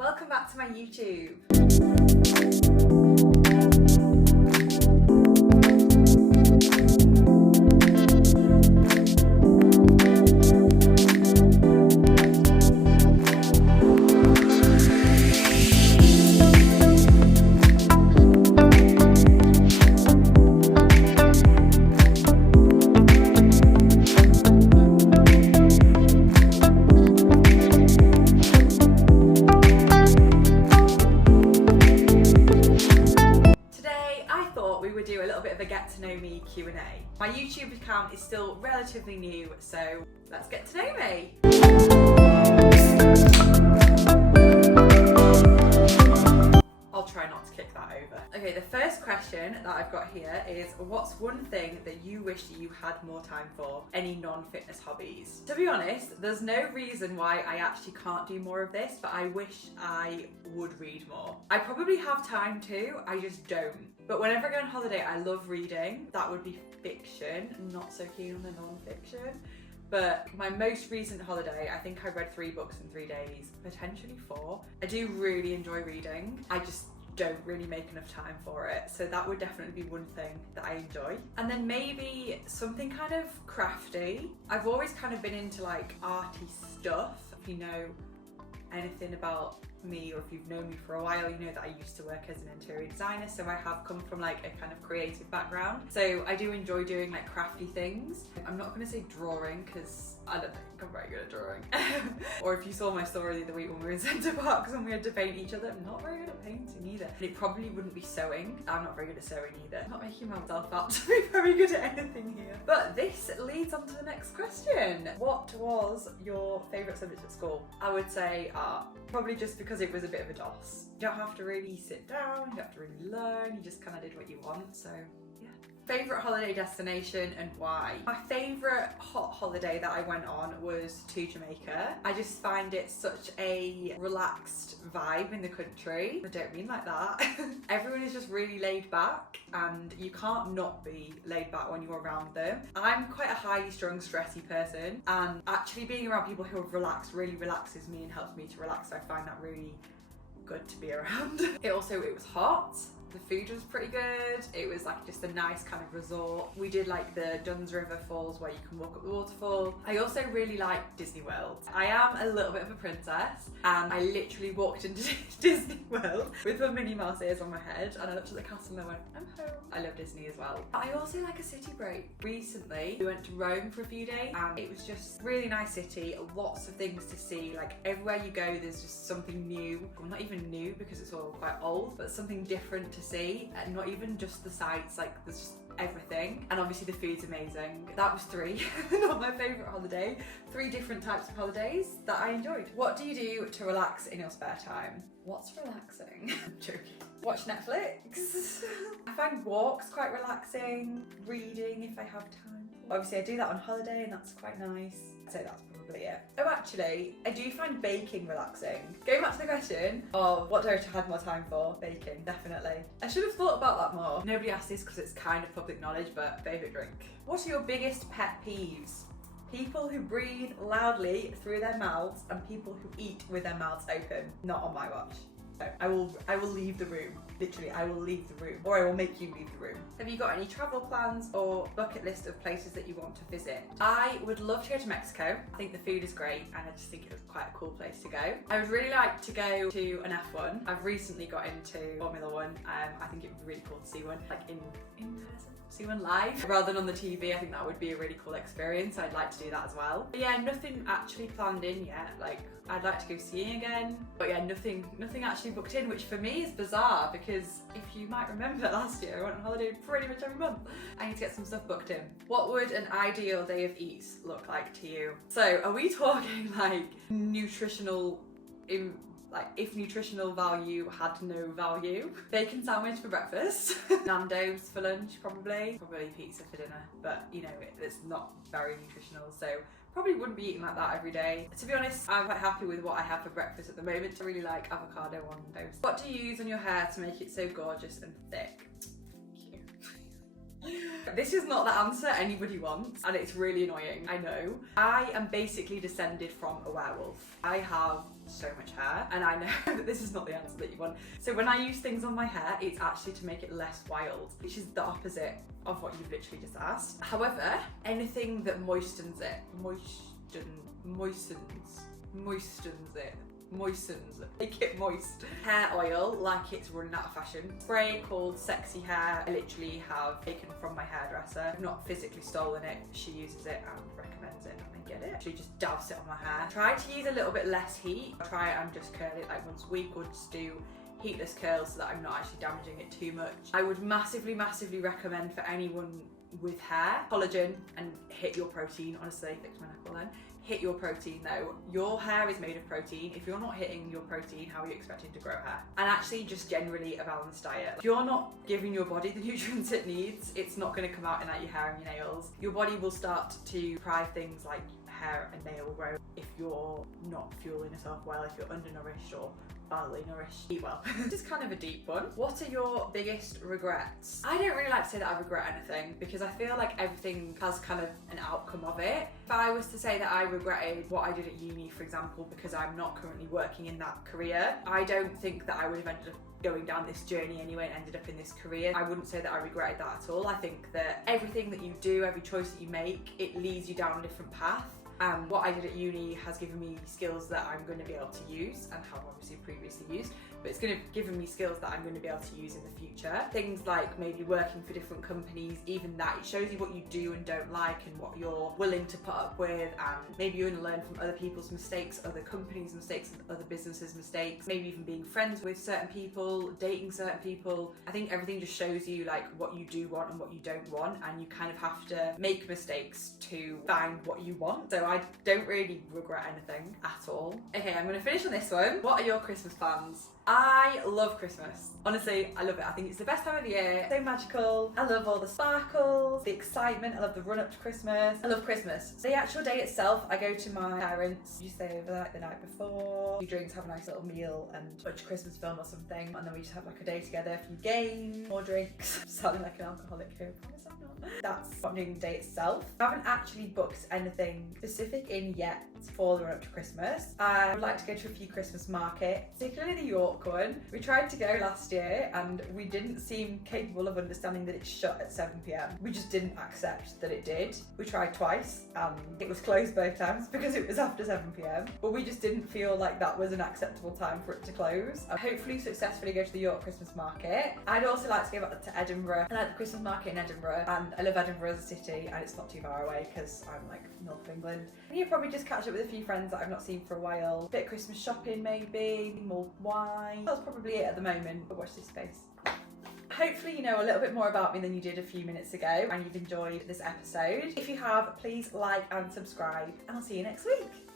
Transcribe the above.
Welcome back to my YouTube. Do a little bit of a get to know me Q&A. My YouTube account is still relatively new, so let's get to know me. I'll try not to kick that over. Okay, the first question that I've got here is, what's one thing that you wish that you had more time for? Any non-fitness hobbies? To be honest, there's no reason why I actually can't do more of this, but I wish I would read more. I probably have time to, I just don't. But whenever I go on holiday, I love reading. That would be fiction. I'm not so keen on the non-fiction. But my most recent holiday, I think I read 3 books in 3 days, potentially 4. I do really enjoy reading. I just don't really make enough time for it. So that would definitely be one thing that I enjoy. And then maybe something kind of crafty. I've always kind of been into like arty stuff. If you know anything about me, or if you've known me for a while, you know that I used to work as an interior designer, so I have come from like a kind of creative background, so I do enjoy doing like crafty things. I'm not going to say drawing because I don't think I'm very good at drawing. Or if you saw my story the other week when we were in Centre Parks and we had to paint each other, I'm not very good at painting either. And it probably wouldn't be sewing. I'm not very good at sewing either. I'm not making myself out to be very good at anything here. But this leads on to the next question. What was your favourite subject at school? I would say art. Probably just because it was a bit of a DOS. You don't have to really sit down, you don't have to really learn, you just kind of did what you want, so yeah. Favourite holiday destination and why? My favourite hot holiday that I went on was to Jamaica. I just find it such a relaxed vibe in the country. I don't mean like that. Everyone is just really laid back and you can't not be laid back when you're around them. I'm quite a highly strung, stressy person, and actually being around people who are relaxed really relaxes me and helps me to relax. So I find that really good to be around. It was hot. The food was pretty good. It was like just a nice kind of resort. We did like the Duns River Falls where you can walk up the waterfall. I also really like Disney World. I am a little bit of a princess and I literally walked into Disney World with my Minnie Mouse ears on my head and I looked at the castle and I went, I'm home. I love Disney as well. I also like a city break. Recently we went to Rome for a few days and it was just a really nice city, lots of things to see. Like everywhere you go there's just something new. Well, not even new because it's all quite old, but something different to see, and not even just the sights, like there's just everything, and obviously the food's amazing. That was 3, not my favourite holiday. 3 different types of holidays that I enjoyed. What do you do to relax in your spare time? What's relaxing? I'm joking. Watch Netflix. I find walks quite relaxing, reading if I have time. Obviously I do that on holiday and that's quite nice. I'd say that's probably it. Oh, actually, I do find baking relaxing. Going back to the question of what do I wish I had more time for? Baking, definitely. I should have thought about that more. Nobody asked this because it's kind of public knowledge, but favourite drink. What are your biggest pet peeves? People who breathe loudly through their mouths and people who eat with their mouths open. Not on my watch. So I will leave the room. Literally, I will leave the room, or I will make you leave the room. Have you got any travel plans or bucket list of places that you want to visit? I would love to go to Mexico. I think the food is great and I just think it was quite a cool place to go. I would really like to go to an F1. I've recently got into Formula One. I think it would be really cool to see one, like in person. See one live rather than on the TV. I think that would be a really cool experience. I'd like to do that as well. But yeah, nothing actually planned in yet. Like I'd like to go skiing again, but yeah, nothing actually booked in, which for me is bizarre because if you might remember last year I went on holiday pretty much every month. I need to get some stuff booked in. What would an ideal day of eats look like to you? So are we talking like nutritional, like if nutritional value had no value? Bacon sandwich for breakfast, Nando's for lunch probably pizza for dinner, but you know, it's not very nutritional, so probably wouldn't be eating like that every day. To be honest, I'm quite happy with what I have for breakfast at the moment. I really like avocado on toast. What do you use on your hair to make it so gorgeous and thick? This is not the answer anybody wants and it's really annoying, I know. I am basically descended from a werewolf. I have so much hair, and I know that this is not the answer that you want. So when I use things on my hair, it's actually to make it less wild, which is the opposite of what you've literally just asked. However, anything that moistens it, moistens, make it moist. Hair oil, like it's running out of fashion. Spray called Sexy Hair, I literally have taken from my hairdresser. I've not physically stolen it, she uses it and recommends it and I get it. She just douse it on my hair. Try to use a little bit less heat. Try and just curl it like once a week, or just do heatless curls so that I'm not actually damaging it too much. I would massively recommend for anyone with hair, collagen, and hit your protein. Honestly, fix my knuckle then. Hit your protein though. Your hair is made of protein. If you're not hitting your protein, how are you expecting to grow hair? And actually just generally a balanced diet. If you're not giving your body the nutrients it needs, it's not going to come out in like your hair and your nails. Your body will start to deprive things like hair and nail growth if you're not fueling yourself well, if you're undernourished or badly nourished. Eat well. This is kind of a deep one. What are your biggest regrets? I don't really like to say that I regret anything because I feel like everything has kind of an outcome of it. If I was to say that I regretted what I did at uni, for example, because I'm not currently working in that career, I don't think that I would have ended up going down this journey anyway and ended up in this career. I wouldn't say that I regretted that at all. I think that everything that you do, every choice that you make, it leads you down a different path. And what I did at uni has given me skills that I'm going to be able to use and have obviously previously used, but it's going to give me skills that I'm going to be able to use in the future. Things like maybe working for different companies, even that, it shows you what you do and don't like and what you're willing to put up with, and maybe you're going to learn from other people's mistakes, other companies' mistakes, other businesses' mistakes, maybe even being friends with certain people, dating certain people. I think everything just shows you like what you do want and what you don't want, and you kind of have to make mistakes to find what you want. So I don't really regret anything at all. Okay, I'm gonna finish on this one. What are your Christmas plans? I love Christmas. Honestly, I love it. I think it's the best time of the year. So magical. I love all the sparkles, the excitement. I love the run up to Christmas. I love Christmas. The actual day itself, I go to my parents. You stay over like the night before. We drinks, have a nice little meal and watch a Christmas film or something. And then we just have like a day together, a few games, more drinks. Sounding like an alcoholic here. I promise I'm not. That's what I'm doing the day itself. I haven't actually booked anything specific in yet for the run up to Christmas. I would like to go to a few Christmas markets, particularly the York one. We tried to go last year and we didn't seem capable of understanding that it shut at 7 p.m. We just didn't accept that it did. We tried twice and it was closed both times because it was after 7 p.m. But we just didn't feel like that was an acceptable time for it to close. I'll hopefully successfully go to the York Christmas market. I'd also like to go back to Edinburgh. I like the Christmas market in Edinburgh, and I love Edinburgh as a city, and it's not too far away because I'm like north of England. And you'll probably just catch up with a few friends that I've not seen for a while. Bit of Christmas shopping maybe, more wine. That's probably it at the moment, but watch this space. Hopefully you know a little bit more about me than you did a few minutes ago and you've enjoyed this episode. If you have, please like and subscribe, and I'll see you next week.